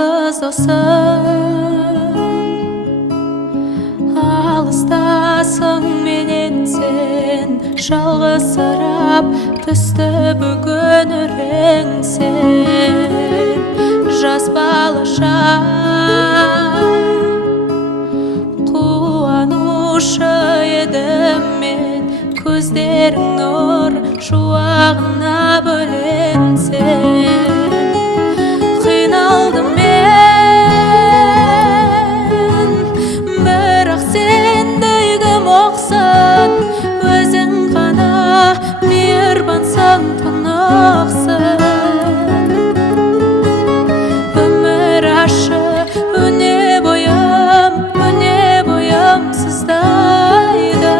жалғыз досым, алыстасың менен сен, жалғызсырап түсті бүгін өреңсен. Жас балаша қуанушы едім мен, көздерің нұр шуағына бөленсен. Қиналдым мен, бірақ сендей кім оқсын, өзің ғана мейірбансың, тұнықсың. Өмір ашы өне бойым сыздайды.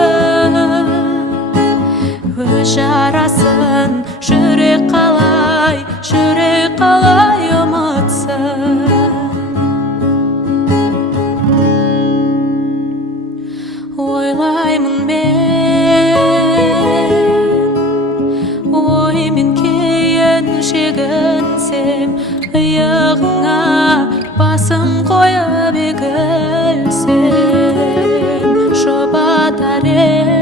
Өз жарасын жүрек қалай ұмытсын. Ойлаймын мен, оймен кейін шегінсем, иығыңа басым қойып егілсем, жұбатар ең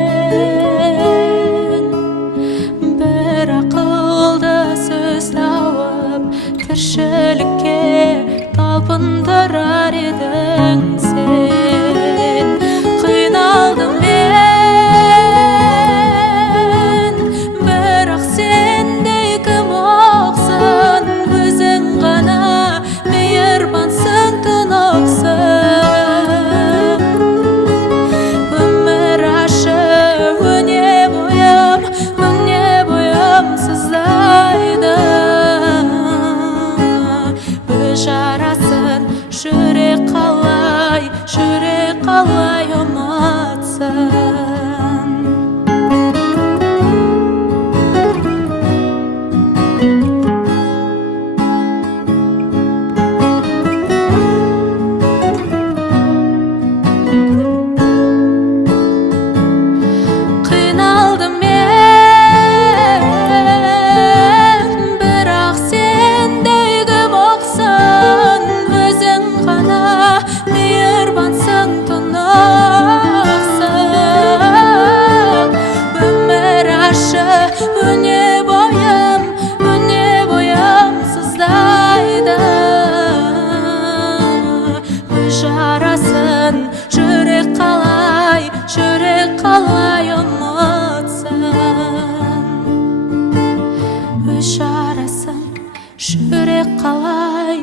бір ақылды сөз тауып, тіршілікке талпындырар едің сен. Қиналдым мен, бірақ сендей кім оқсын, өзің ғана мейірбансың, тұнықсың. Өмір ашы өне бойым сыздайды. Өз жарасын жүрек қалай ұмытсын. Қиналдым мен, бірақ сендей кім оқсын, өзің ғана мейірбансың, тұнықсың. Өмір ашы өне бойым сыздайды. Өз жарасын жүрек қалай ұмытсын. Өз жарасын жүрек қалай